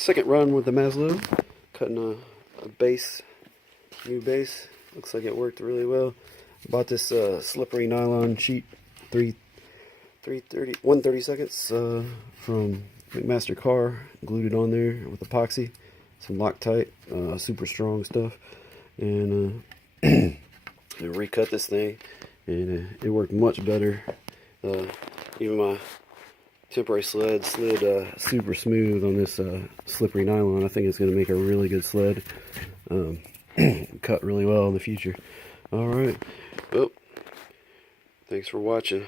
Second run with the Maslow, cutting a base, new base. Looks like it worked really well. Bought this slippery nylon sheet, 1/32 from McMaster. Glued it on there with epoxy, some Loctite, super strong stuff, and recut this thing, and it worked much better. Even my temporary sled slid super smooth on this slippery nylon. I think it's going to make a really good sled. Cut really well in the future. Alright, well, thanks for watching.